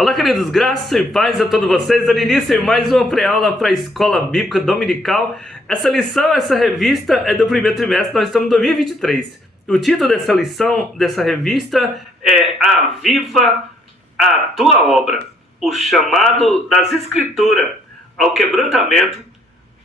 Olá, queridos, graça e paz a todos vocês. Dando início em mais uma pré-aula para a Escola Bíblica Dominical. Essa lição, essa revista é do primeiro trimestre, nós estamos em 2023. O título dessa lição, dessa revista é Aviva a Tua Obra, o chamado das Escrituras ao quebrantamento,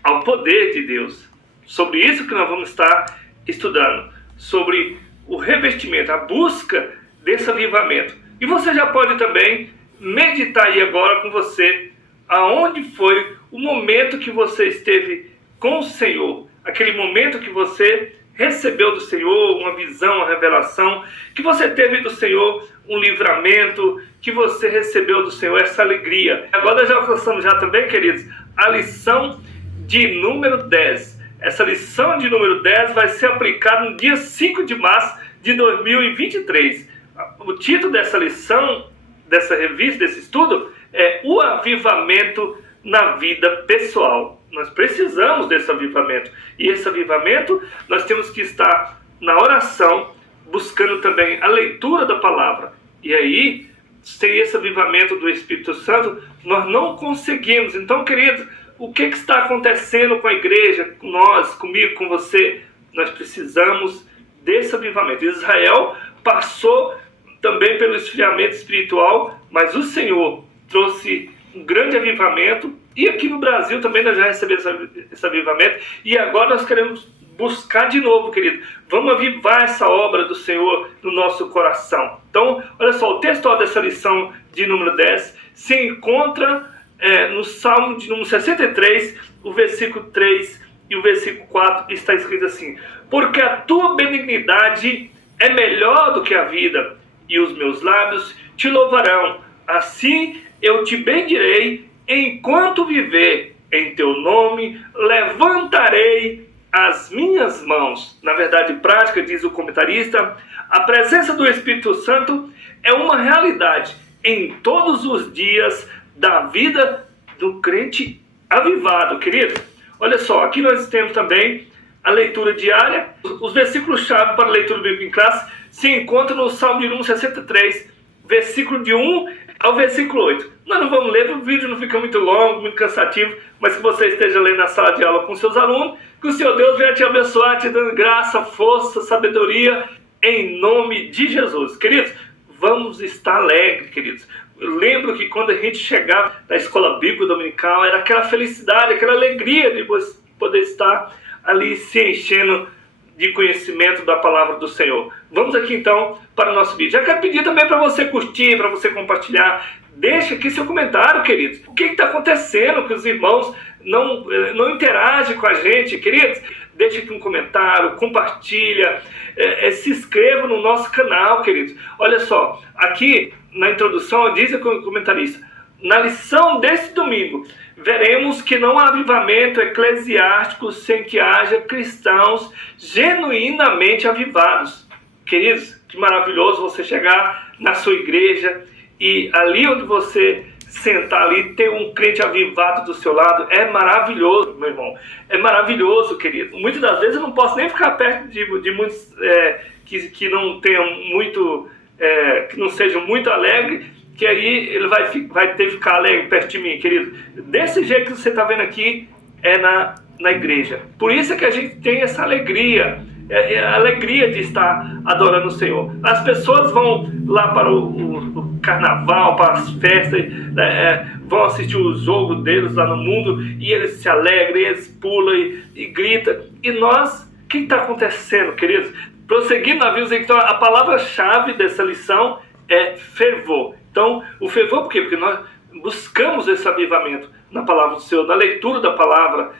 ao poder de Deus. Sobre isso que nós vamos estar estudando, sobre o revestimento, a busca desse avivamento. E você já pode também meditar aí agora com você aonde foi o momento que você esteve com o Senhor, aquele momento que você recebeu do Senhor uma visão, uma revelação, que você teve do Senhor um livramento, que você recebeu do Senhor essa alegria. Agora nós já alcançamos já também, queridos, a lição de número 10. Essa lição de número 10 vai ser aplicada no dia 5 de março de 2023. O título dessa lição, dessa revista, desse estudo, é o avivamento na vida pessoal. Nós precisamos desse avivamento. E esse avivamento, nós temos que estar na oração, buscando também a leitura da palavra. E aí, sem esse avivamento do Espírito Santo, nós não conseguimos. Então, queridos, o que está acontecendo com a igreja, com nós, comigo, com você? Nós precisamos desse avivamento. Israel passou também pelo esfriamento espiritual, mas o Senhor trouxe um grande avivamento, e aqui no Brasil também nós já recebemos esse avivamento, e agora nós queremos buscar de novo, querido. Vamos avivar essa obra do Senhor no nosso coração. Então, olha só, o texto dessa lição de número 10 se encontra no Salmo de número 63, o versículo 3 e o versículo 4, está escrito assim: porque a tua benignidade é melhor do que a vida, e os meus lábios te louvarão. Assim eu te bendirei enquanto viver. Em teu nome levantarei as minhas mãos. Na verdade prática, diz o comentarista, a presença do Espírito Santo é uma realidade em todos os dias da vida do crente avivado, querido. Olha só, aqui nós temos também a leitura diária. Os versículos-chave para a leitura bíblica em classe se encontram no Salmo de número 63, versículo de 1 ao versículo 8. Nós não vamos ler, o vídeo não fica muito longo, muito cansativo, mas que você esteja lendo na sala de aula com seus alunos, que o Senhor Deus venha te abençoar, te dando graça, força, sabedoria, em nome de Jesus. Queridos, vamos estar alegres, queridos. Eu lembro que quando a gente chegava na Escola Bíblica Dominical, era aquela felicidade, aquela alegria de poder estar ali se enchendo de conhecimento da palavra do Senhor. Vamos aqui então para o nosso vídeo. Já quero pedir também para você curtir, para você compartilhar. Deixa aqui seu comentário, queridos. O que está acontecendo que os irmãos não interagem com a gente, queridos? Deixa aqui um comentário, compartilha, se inscreva no nosso canal, queridos. Olha só, aqui na introdução diz o comentarista: na lição desse domingo, veremos que não há avivamento eclesiástico sem que haja cristãos genuinamente avivados. Queridos, que maravilhoso você chegar na sua igreja e ali onde você sentar ali, ter um crente avivado do seu lado. É maravilhoso, meu irmão. É maravilhoso, querido. Muitas das vezes eu não posso nem ficar perto de muitos que não tenham muito, que não sejam muito alegres, que aí ele vai ter que ficar alegre perto de mim, querido. Desse jeito que você está vendo aqui, é na igreja. Por isso é que a gente tem essa alegria, a alegria de estar adorando o Senhor. As pessoas vão lá para o carnaval, para as festas, vão assistir o jogo deles lá no mundo, e eles se alegram, eles pulam e gritam. E nós, o que está acontecendo, queridos? Prosseguindo na vida, então, a palavra-chave dessa lição é fervor. Então, o fervor por quê? Porque nós buscamos esse avivamento na palavra do Senhor, na leitura da palavra,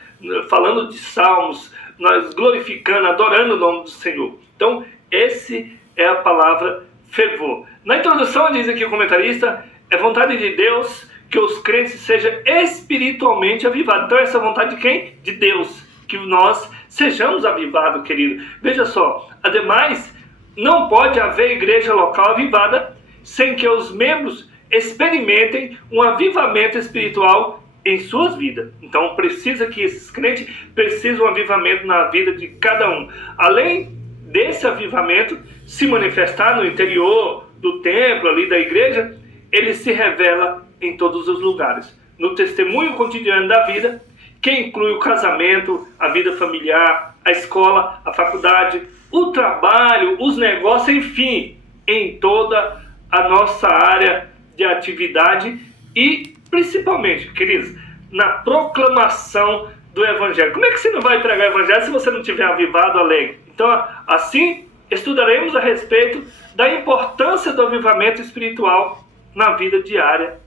falando de salmos, nós glorificando, adorando o nome do Senhor. Então, esse é a palavra fervor. Na introdução diz aqui o comentarista, é vontade de Deus que os crentes sejam espiritualmente avivados. Então, essa é a vontade de quem? De Deus. Que nós sejamos avivados, querido. Veja só, ademais, não pode haver igreja local avivada sem que os membros experimentem um avivamento espiritual em suas vidas. Então precisa que esses crentes precisam de um avivamento na vida de cada um. Além desse avivamento se manifestar no interior do templo ali da igreja, ele se revela em todos os lugares. No testemunho cotidiano da vida, que inclui o casamento, a vida familiar, a escola, a faculdade, o trabalho, os negócios, enfim, em toda a nossa área de atividade e, principalmente, queridos, na proclamação do Evangelho. Como é que você não vai pregar o Evangelho se você não estiver avivado, alegre? Então, assim, estudaremos a respeito da importância do avivamento espiritual na vida diária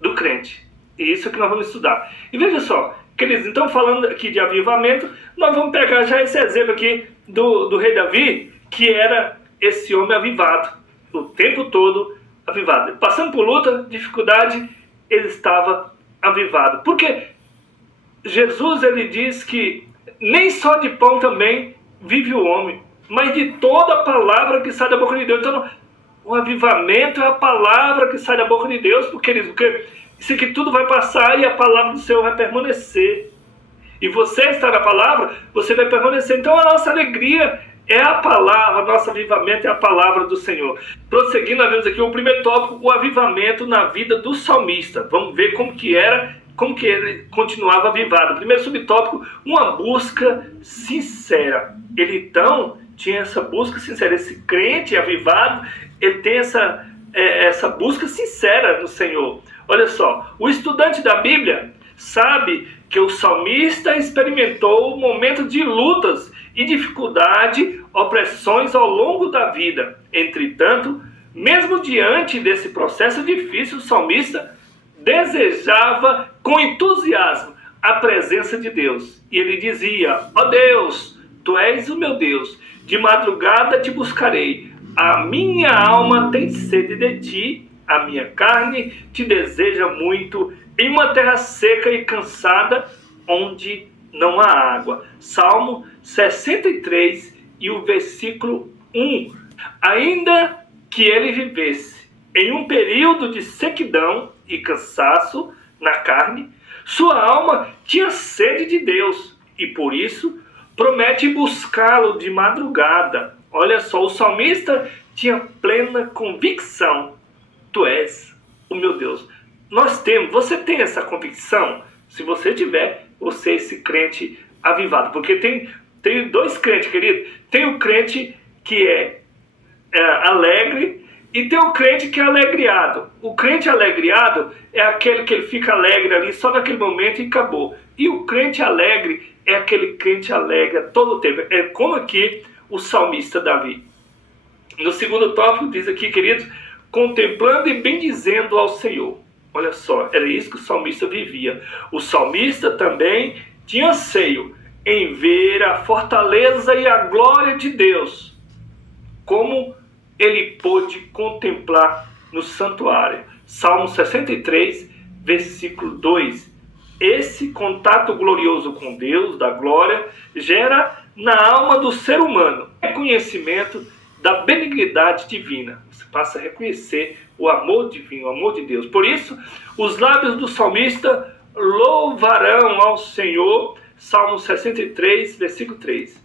do crente. E isso é que nós vamos estudar. E veja só, queridos, então falando aqui de avivamento, nós vamos pegar já esse exemplo aqui do rei Davi, que era esse homem avivado, o tempo todo avivado. Passando por luta, dificuldade, ele estava avivado. Porque Jesus, ele diz que nem só de pão também vive o homem, mas de toda a palavra que sai da boca de Deus. Então, o avivamento é a palavra que sai da boca de Deus, porque isso aqui tudo vai passar e a palavra do Senhor vai permanecer. E você está na palavra, você vai permanecer. Então a nossa alegria é a palavra, nosso avivamento é a palavra do Senhor. Prosseguindo, nós vemos aqui o primeiro tópico, o avivamento na vida do salmista. Vamos ver como que ele continuava avivado. Primeiro subtópico, uma busca sincera. Ele então tinha essa busca sincera, esse crente avivado, ele tem essa busca sincera no Senhor. Olha só, o estudante da Bíblia sabe que o salmista experimentou momentos de lutas e dificuldade, opressões ao longo da vida. Entretanto, mesmo diante desse processo difícil, o salmista desejava com entusiasmo a presença de Deus. E ele dizia: ó Deus, Tu és o meu Deus, de madrugada te buscarei. A minha alma tem sede de ti, a minha carne te deseja muito, em uma terra seca e cansada, onde não há água. Salmo 63 e o versículo 1. Ainda que ele vivesse em um período de sequidão e cansaço na carne, sua alma tinha sede de Deus e por isso promete buscá-lo de madrugada. Olha só, o salmista tinha plena convicção: Tu és o meu Deus. Você tem essa convicção? Se você tiver, você é esse crente avivado. Porque tem dois crentes, querido. Tem o crente que é alegre e tem o crente que é alegriado. O crente alegriado é aquele que ele fica alegre ali só naquele momento e acabou. E o crente alegre é aquele crente alegre todo o tempo. É como aqui o salmista Davi. No segundo tópico diz aqui, queridos, contemplando e bendizendo ao Senhor. Olha só, era isso que o salmista vivia. O salmista também tinha anseio em ver a fortaleza e a glória de Deus, como ele pôde contemplar no santuário. Salmo 63, versículo 2. Esse contato glorioso com Deus, da glória, gera na alma do ser humano reconhecimento da benignidade divina. Você passa a reconhecer o amor divino, o amor de Deus. Por isso, os lábios do salmista louvarão ao Senhor. Salmo 63, versículo 3.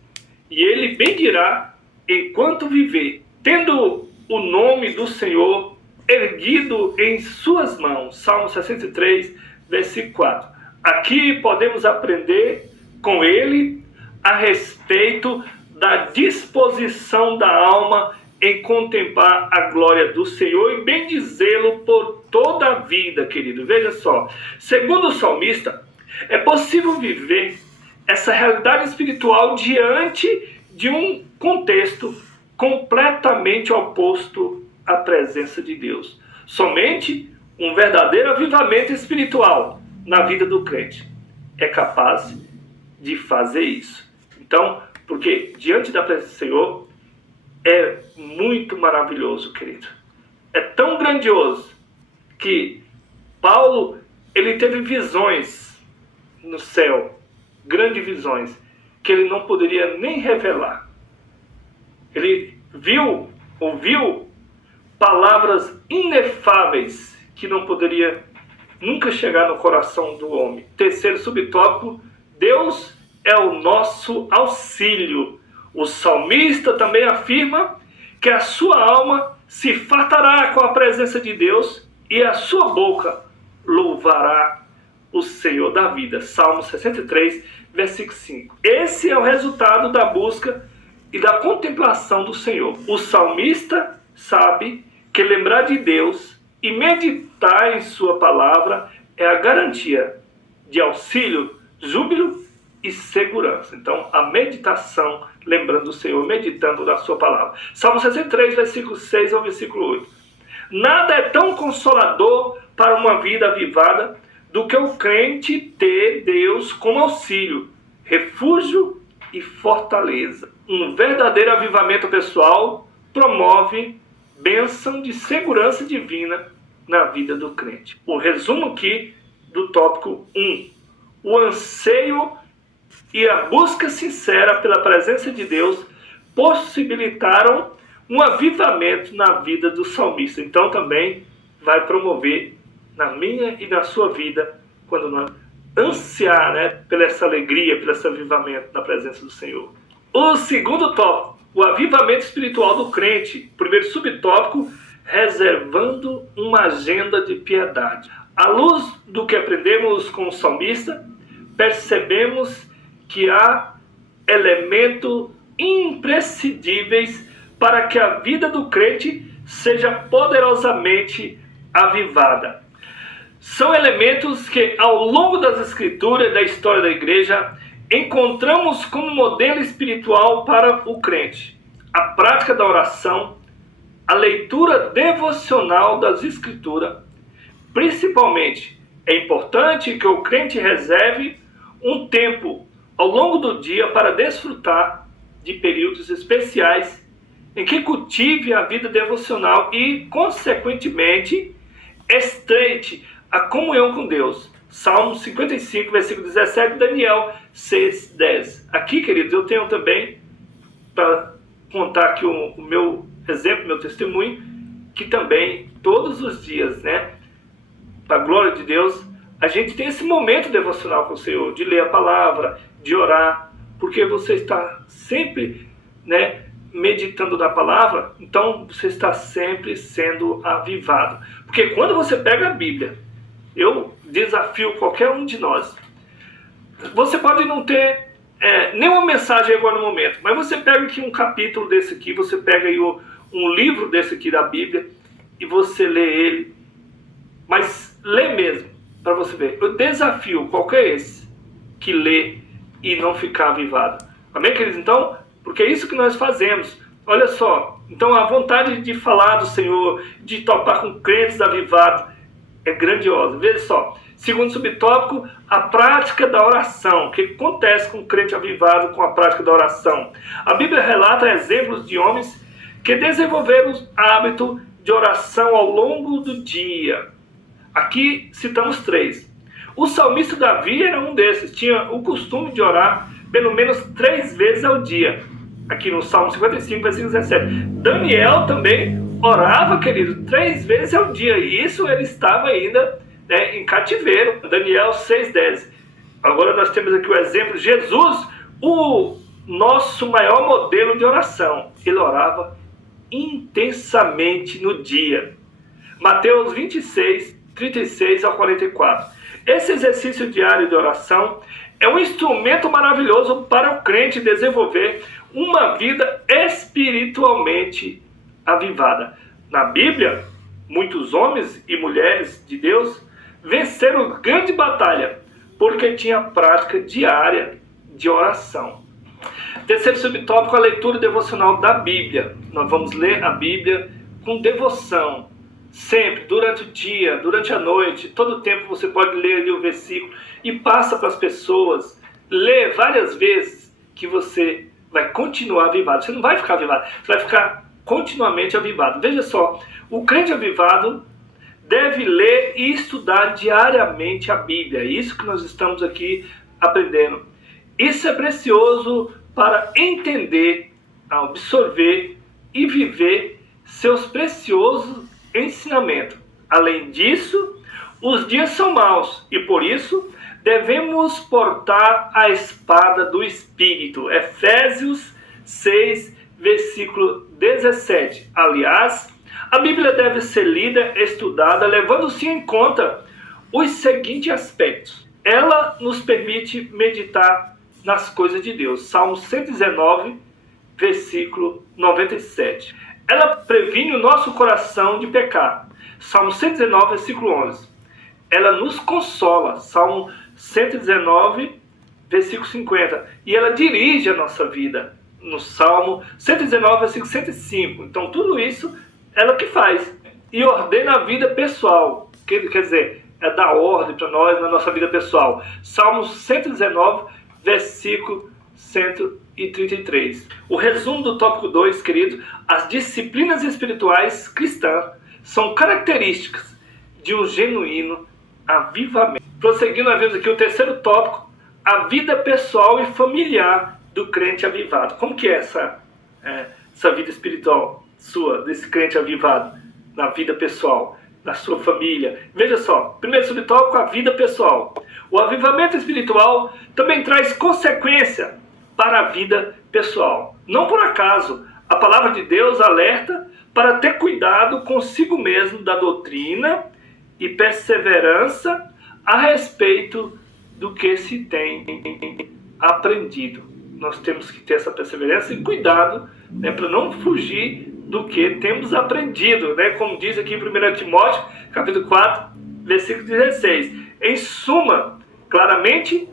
E ele bendirá enquanto viver, tendo o nome do Senhor erguido em suas mãos. Salmo 63, versículo 4. Aqui podemos aprender com ele a respeito da disposição da alma em contemplar a glória do Senhor e bendizê-lo por toda a vida, querido. Veja só, segundo o salmista, é possível viver essa realidade espiritual diante de um contexto completamente oposto à presença de Deus. Somente um verdadeiro avivamento espiritual na vida do crente é capaz de fazer isso. Então, porque diante da presença do Senhor é muito maravilhoso, querido. É tão grandioso que Paulo, ele teve visões no céu, grandes visões, que ele não poderia nem revelar. Ele ouviu palavras inefáveis que não poderia nunca chegar no coração do homem. Terceiro subtópico, Deus é o nosso auxílio. O salmista também afirma que a sua alma se fartará com a presença de Deus e a sua boca louvará o Senhor da vida. Salmo 63, versículo 5. Esse é o resultado da busca e da contemplação do Senhor. O salmista sabe que lembrar de Deus e meditar em sua palavra é a garantia de auxílio, júbilo e segurança. Então, a meditação, lembrando do Senhor, meditando na sua palavra. Salmo 63, versículo 6 ao versículo 8. Nada é tão consolador para uma vida avivada do que o crente ter Deus como auxílio, refúgio e fortaleza. Um verdadeiro avivamento pessoal promove bênção de segurança divina na vida do crente. O resumo aqui do tópico 1. O anseio e a busca sincera pela presença de Deus possibilitaram um avivamento na vida do salmista. Então também vai promover na minha e na sua vida, quando nós ansiar, pela essa alegria, pelo esse avivamento na presença do Senhor. O segundo tópico, o avivamento espiritual do crente. Primeiro subtópico, reservando uma agenda de piedade. À luz do que aprendemos com o salmista, percebemos que há elementos imprescindíveis para que a vida do crente seja poderosamente avivada. São elementos que, ao longo das Escrituras e da história da igreja, encontramos como modelo espiritual para o crente. A prática da oração, a leitura devocional das Escrituras. Principalmente, é importante que o crente reserve um tempo ao longo do dia para desfrutar de períodos especiais em que cultive a vida devocional e, consequentemente, estreite a comunhão com Deus. Salmo 55, versículo 17, Daniel 6, 10. Aqui, queridos, eu tenho também, para contar aqui o meu exemplo, meu testemunho, que também, todos os dias, para a glória de Deus, a gente tem esse momento devocional com o Senhor, de ler a palavra, de orar, porque você está sempre, meditando na palavra, então você está sempre sendo avivado. Porque quando você pega a Bíblia, eu desafio qualquer um de nós, você pode não ter nenhuma mensagem agora no momento, mas você pega aqui um capítulo desse aqui, você pega aí um livro desse aqui da Bíblia, e você lê ele, mas lê mesmo, para você ver. Eu desafio qualquer esse que lê e não ficar avivado. Amém, queridos? Então, porque é isso que nós fazemos. Olha só, então a vontade de falar do Senhor, de topar com crentes avivados, é grandiosa. Veja só, segundo subtópico, a prática da oração. O que acontece com o crente avivado com a prática da oração? A Bíblia relata exemplos de homens que desenvolveram o hábito de oração ao longo do dia. Aqui citamos 3. O salmista Davi era um desses, tinha o costume de orar pelo menos 3 vezes ao dia. Aqui no Salmo 55, versículo 17. Daniel também orava, querido, 3 vezes ao dia. E isso ele estava ainda em cativeiro. Daniel 6,10. Agora nós temos aqui o exemplo de Jesus, o nosso maior modelo de oração. Ele orava intensamente no dia. Mateus 26, 36 ao 44. Esse exercício diário de oração é um instrumento maravilhoso para o crente desenvolver uma vida espiritualmente avivada. Na Bíblia, muitos homens e mulheres de Deus venceram grande batalha porque tinha prática diária de oração. Terceiro subtópico, a leitura devocional da Bíblia. Nós vamos ler a Bíblia com devoção. Sempre, durante o dia, durante a noite, todo o tempo você pode ler ali o versículo e passa para as pessoas. Lê várias vezes que você vai continuar avivado. Você não vai ficar avivado, você vai ficar continuamente avivado. Veja só, o crente avivado deve ler e estudar diariamente a Bíblia. É isso que nós estamos aqui aprendendo. Isso é precioso para entender, absorver e viver seus preciosos ensinamentos. Além disso, os dias são maus e por isso devemos portar a espada do Espírito. Efésios 6, versículo 17. Aliás, A Bíblia deve ser lida, estudada, levando-se em conta os seguintes aspectos. Ela nos permite meditar nas coisas de Deus. Salmo 119, versículo 97. Ela previne o nosso coração de pecar. Salmo 119, versículo 11. Ela nos consola. Salmo 119, versículo 50. E ela dirige a nossa vida. No Salmo 119, versículo 105. Então, tudo isso, ela que faz. E ordena a vida pessoal. Quer dizer, é dar ordem para nós na nossa vida pessoal. Salmo 119, versículo 133. O resumo do tópico 2, querido: as disciplinas espirituais cristãs são características de um genuíno avivamento. Prosseguindo, nós vemos aqui o terceiro tópico: a vida pessoal e familiar do crente avivado. Como que é essa vida espiritual sua, desse crente avivado, na vida pessoal, na sua família? Veja só, primeiro subtópico, a vida pessoal. O avivamento espiritual também traz consequência para a vida pessoal. Não por acaso, a palavra de Deus alerta para ter cuidado consigo mesmo da doutrina e perseverança a respeito do que se tem aprendido. Nós temos que ter essa perseverança e cuidado, para não fugir do que temos aprendido, como diz aqui em 1 Timóteo, capítulo 4, versículo 16. Em suma, claramente,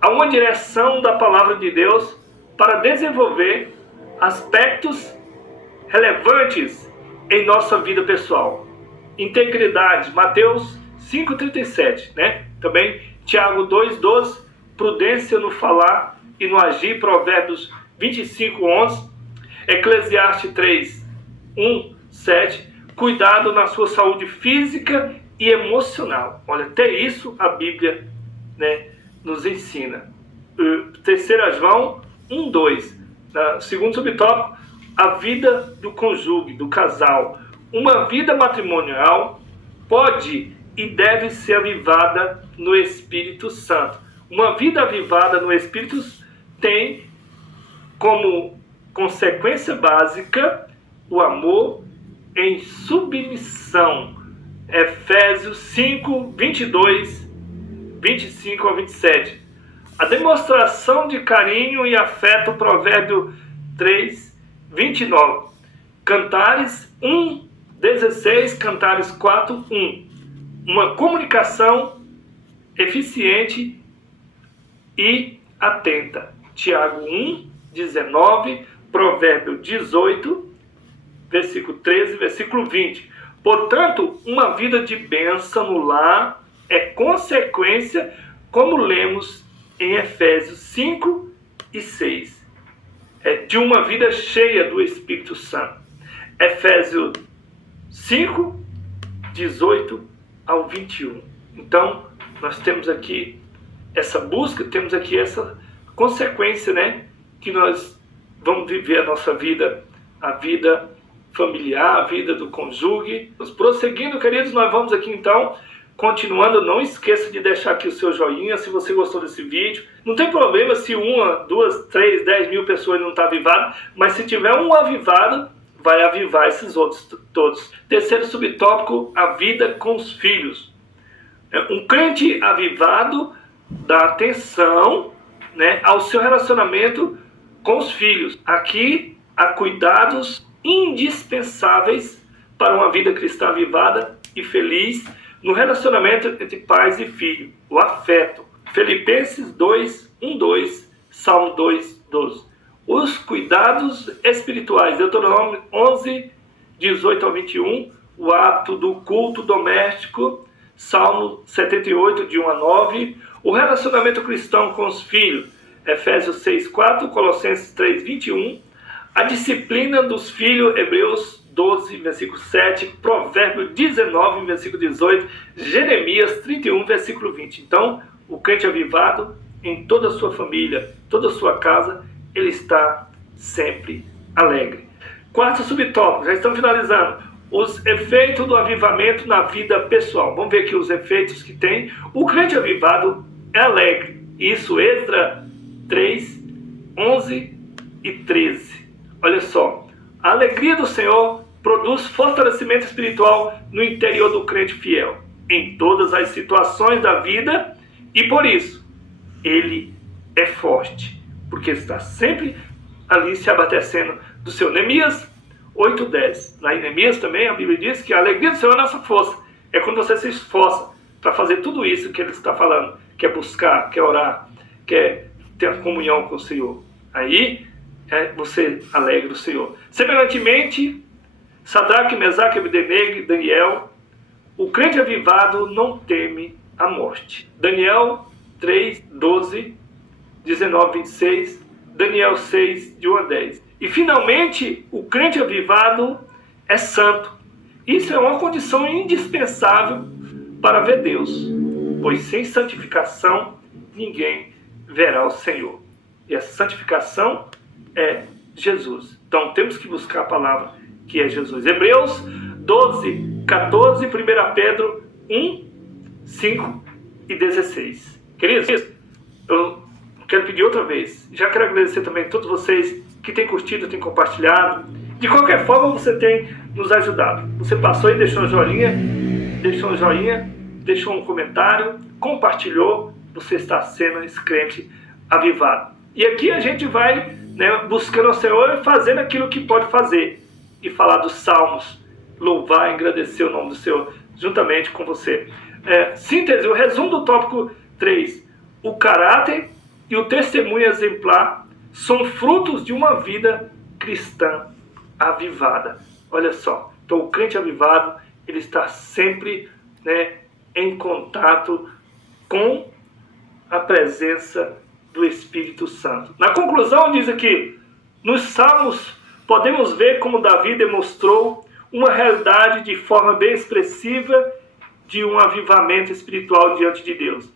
há uma direção da palavra de Deus para desenvolver aspectos relevantes em nossa vida pessoal. Integridade, Mateus 5,37, Também Tiago 2,12, prudência no falar e no agir, Provérbios 25,11, Eclesiastes 3:1-7, cuidado na sua saúde física e emocional. Olha, até isso a Bíblia nos ensina. 3 João 1:2, segundo subtópico, a vida do cônjuge, do casal. Uma vida matrimonial pode e deve ser avivada no Espírito Santo. Uma vida avivada no Espírito tem como consequência básica o amor em submissão. Efésios 5, 22, 25 a 27. A demonstração de carinho e afeto, Provérbio 3, 29. Cantares 1, 16, Cantares 4, 1. Uma comunicação eficiente e atenta. Tiago 1, 19, Provérbio 18, versículo 13, versículo 20. Portanto, uma vida de bênção no lar é consequência, como lemos em Efésios 5 e 6, de uma vida cheia do Espírito Santo. Efésios 5, 18 ao 21. Então, nós temos aqui essa busca, temos aqui essa consequência, que nós vamos viver a nossa vida, a vida familiar, a vida do cônjuge. Prosseguindo, queridos, nós vamos aqui então, continuando. Não esqueça de deixar aqui o seu joinha se você gostou desse vídeo. Não tem problema se 1, 2, 3, 10 mil pessoas não estão avivadas, mas se tiver um avivado, vai avivar esses outros todos. Terceiro subtópico, a vida com os filhos. Um crente avivado dá atenção ao seu relacionamento com os filhos. Aqui há cuidados indispensáveis para uma vida cristã avivada e feliz no relacionamento entre pais e filho, o afeto. Filipenses 2, 1, 2, Salmo 2, 12. Os cuidados espirituais, Deuteronômio 11, 18 ao 21, o hábito do culto doméstico, Salmo 78, de 1 a 9, o relacionamento cristão com os filhos, Efésios 6, 4, Colossenses 3, 21, a disciplina dos filhos, Hebreus 12, versículo 7, Provérbio 19, versículo 18, Jeremias 31, versículo 20. Então, o crente avivado, em toda a sua família, toda a sua casa, ele está sempre alegre. Quarto subtópico, já estamos finalizando. Os efeitos do avivamento na vida pessoal. Vamos ver aqui os efeitos que tem. O crente avivado é alegre. Isso, Esdras 3, 11 e 13. Olha só. A alegria do Senhor produz fortalecimento espiritual no interior do crente fiel, em todas as situações da vida, e por isso, ele é forte, porque está sempre ali se abastecendo do seu. Neemias 8:10. Lá em Neemias também a Bíblia diz que a alegria do Senhor é a nossa força. É quando você se esforça para fazer tudo isso que ele está falando, quer buscar, quer orar, quer ter comunhão com o Senhor. Aí você alegra o Senhor. Semelhantemente, Sadraque, Mesaque, Abdenego e Daniel, o crente avivado não teme a morte. Daniel 3:12, 19, 26, Daniel 6, de 1 a 10. E finalmente, o crente avivado é santo. Isso é uma condição indispensável para ver Deus, pois sem santificação ninguém verá o Senhor. E a santificação é Jesus. Então temos que buscar a palavra que é Jesus. Hebreus 12, 14, 1 Pedro 1, 5 e 16. Queridos, eu quero pedir outra vez. Já quero agradecer também a todos vocês que têm curtido, têm compartilhado. De qualquer forma, você tem nos ajudado. Você passou e deixou um joinha, deixou um comentário, compartilhou. Você está sendo esse crente avivado. E aqui a gente vai, buscando ao Senhor e fazendo aquilo que pode fazer. E falar dos salmos, louvar e agradecer o nome do Senhor juntamente com você. Síntese, o resumo do tópico 3. O caráter e o testemunho exemplar são frutos de uma vida cristã avivada. Olha só, então o crente avivado, ele está sempre em contato com a presença do Espírito Santo. Na conclusão diz aqui, nos Salmos podemos ver como Davi demonstrou uma realidade de forma bem expressiva de um avivamento espiritual diante de Deus.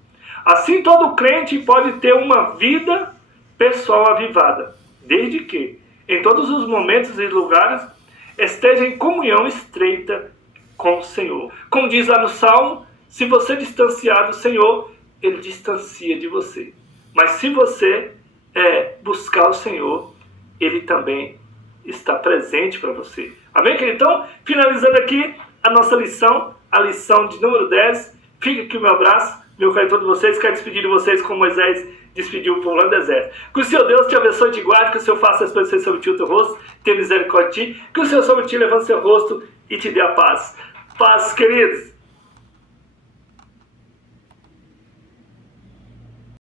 Assim, todo crente pode ter uma vida pessoal avivada, desde que, em todos os momentos e lugares, esteja em comunhão estreita com o Senhor. Como diz lá no Salmo, se você distanciar do Senhor, Ele distancia de você. Mas se você buscar o Senhor, Ele também está presente para você. Amém, querido? Então, finalizando aqui a nossa lição, a lição de número 10. Fica aqui o meu abraço, meu carinho a todos vocês. Quero despedir de vocês como Moisés despediu o povo lá no deserto. Que o Senhor Deus te abençoe e te guarde, que o Senhor faça resplandecer sobre ti o teu rosto, tenha misericórdia de ti, que o Senhor sobre ti levante seu rosto e te dê a paz. Paz, queridos!